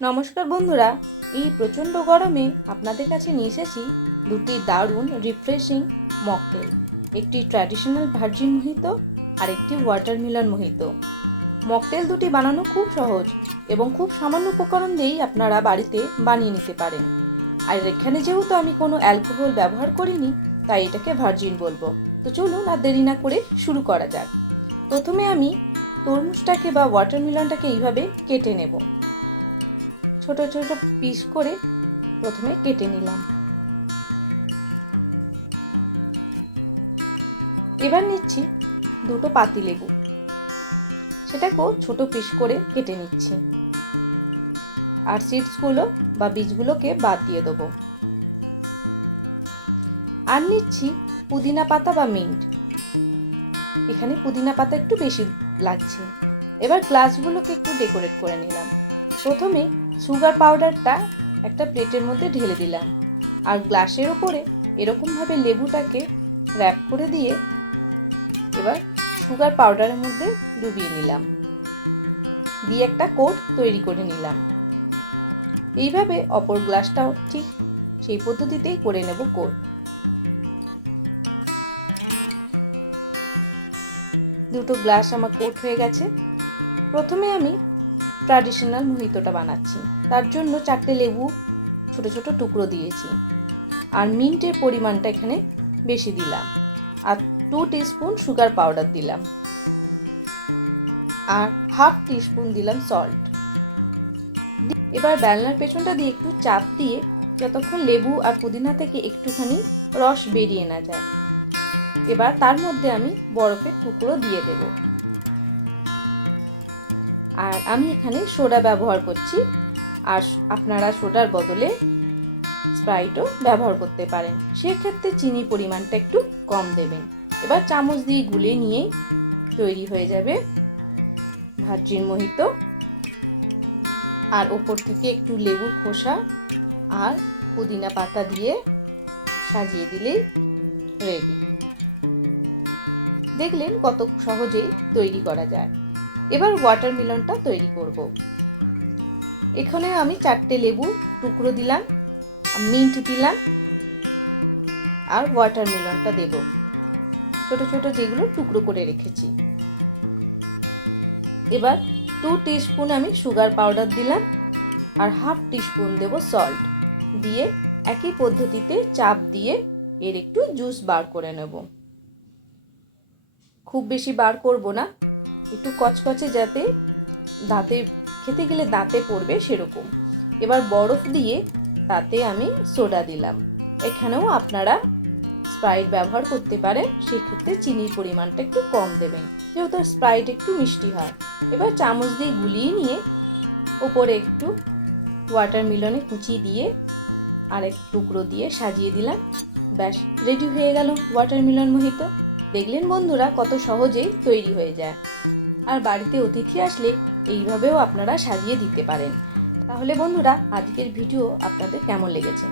নমস্কার বন্ধুরা, এই প্রচণ্ড গরমে আপনাদের কাছে নিয়ে এসেছি দুটি দারুণ রিফ্রেশিং মকটেল। একটি ট্র্যাডিশনাল ভার্জিন মোহিত আর একটি ওয়াটারমেলন মোহিত। মকটেল দুটি বানানো খুব সহজ এবং খুব সামান্য উপকরণ দিয়েই আপনারা বাড়িতে বানিয়ে নিতে পারেন। আর এখানে যেহেতু আমি কোনো অ্যালকোহল ব্যবহার করিনি, তাই এটাকে ভার্জিন বলবো। তো চলুন আর দেরি না করে শুরু করা যাক। প্রথমে আমি তরমুজটাকে বা ওয়াটারমেলনটাকে এইভাবে কেটে নেব। ছোট ছোট পিস করে প্রথমে কেটে নিলাম। এবার নিচ্ছি দুটো পাতিলেবু, সেটাকেও ছোট পিস করে কেটে নিচ্ছি আর সিডসগুলো বা বীজগুলোকে বাদ দিয়ে দেবো। আর নিচ্ছি পুদিনা পাতা বা মিন্ট, এখানে পুদিনা পাতা একটু বেশি লাগছে। এবার গ্লাসগুলোকে একটু ডেকোরেট করে নিলাম। প্রথমে সুগার পাউডারটা একটা প্লেটের মধ্যে ঢেলে দিলাম আর গ্লাসের ওপরে এরকমভাবে লেবুটাকে র্যাপ করে দিয়ে এবার সুগার পাউডারের মধ্যে ডুবিয়ে নিলাম, দিয়ে একটা কোট তৈরি করে নিলাম। এইভাবে অপর গ্লাসটাও ঠিক সেই পদ্ধতিতেই করে নেব কোট। দুটো গ্লাস আমার কোট হয়ে গেছে। প্রথমে আমি ট্র্যাডিশনাল মোহিতোটা বানাচ্ছি। তার জন্য 4টে লেবু ছোট ছোট টুকরো দিয়েছি আর মিন্টের পরিমাণটা এখানে বেশি দিলাম আর 2 টিস্পুন সুগার পাউডার দিলাম আর হাফ টিস্পুন দিলাম সল্ট। এবার বেলনার পেছনটা দিয়ে একটু চাপ দিয়ে যতক্ষণ লেবু আর পুদিনা থেকে একটুখানি রস বেরিয়ে না যায়, এবার তার মধ্যে আমি বরফের টুকরো দিয়ে দেব। আর আমি এখানে সোডা ব্যবহার করছি, আর আপনারা সোডার বদলে স্প্রাইটও ব্যবহার করতে পারেন। সেক্ষেত্রে চিনি পরিমাণটা একটু কম দেবেন। এবার চামচ দিয়ে গুলে নিয়েই তৈরি হয়ে যাবে ভার্জিন মোহিতো। আর ওপর থেকে একটু লেবুর খোসা আর পুদিনা পাতা দিয়ে সাজিয়ে দিলেই রেডি। দেখলেন কত সহজেই তৈরি করা যায়। এবার ওয়াটারমেলনটা তৈরি করব। এখানে আমি 4টে লেবু টুকরো দিলাম, মিন্ট দিলাম আর ওয়াটারমেলনটা দেব ছোট ছোট যেগুলো টুকরো করে রেখেছি। এবার 2 টিস্পুন আমি সুগার পাউডার দিলাম আর হাফ টিস্পুন দেব সল্ট, দিয়ে একই পদ্ধতিতে চাপ দিয়ে এর একটু জুস বার করে নেব। খুব বেশি বার করব না, একটু কচকচে যাতে দাঁতে খেতে গেলে দাঁতে পড়বে সেরকম। এবার বরফ দিয়ে তাতে আমি সোডা দিলাম। এখানেও আপনারা স্প্রাইট ব্যবহার করতে পারেন, সেক্ষেত্রে চিনির পরিমাণটা একটু কম দেবেন, যেহেতু স্প্রাইট একটু মিষ্টি হয়। এবার চামচ দিয়ে গুলিয়ে নিয়ে ওপরে একটু ওয়াটারমেলনে কুচি দিয়ে আর এক টুকরো দিয়ে সাজিয়ে দিলাম। ব্যাস, রেডি হয়ে গেল ওয়াটারমেলন মোহিতো। দেখলেন বন্ধুরা কত সহজেই তৈরি হয়ে যায়। আর বাড়িতে অতিথি আসলে এইভাবেও আপনারা সাজিয়ে দিতে পারেন। তাহলে বন্ধুরা, আজকের ভিডিও আপনাদের কেমন লেগেছে?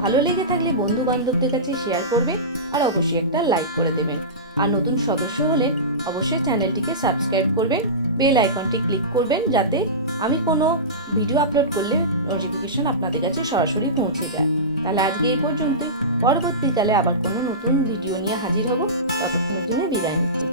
ভালো লেগে থাকলে বন্ধু বান্ধবদের কাছে শেয়ার করবেন আর অবশ্যই একটা লাইক করে দেবেন। আর নতুন সদস্য হলে অবশ্যই চ্যানেলটিকে সাবস্ক্রাইব করবেন, বেল আইকনটি ক্লিক করবেন, যাতে আমি কোনো ভিডিও আপলোড করলে নোটিফিকেশন আপনাদের কাছে সরাসরি পৌঁছে যায়। তাহলে আজকে এই পর্যন্ত, পরবর্তীকালে আবার কোনো নতুন ভিডিও নিয়ে হাজির হব। ততক্ষণের জন্য বিদায় নিচ্ছি।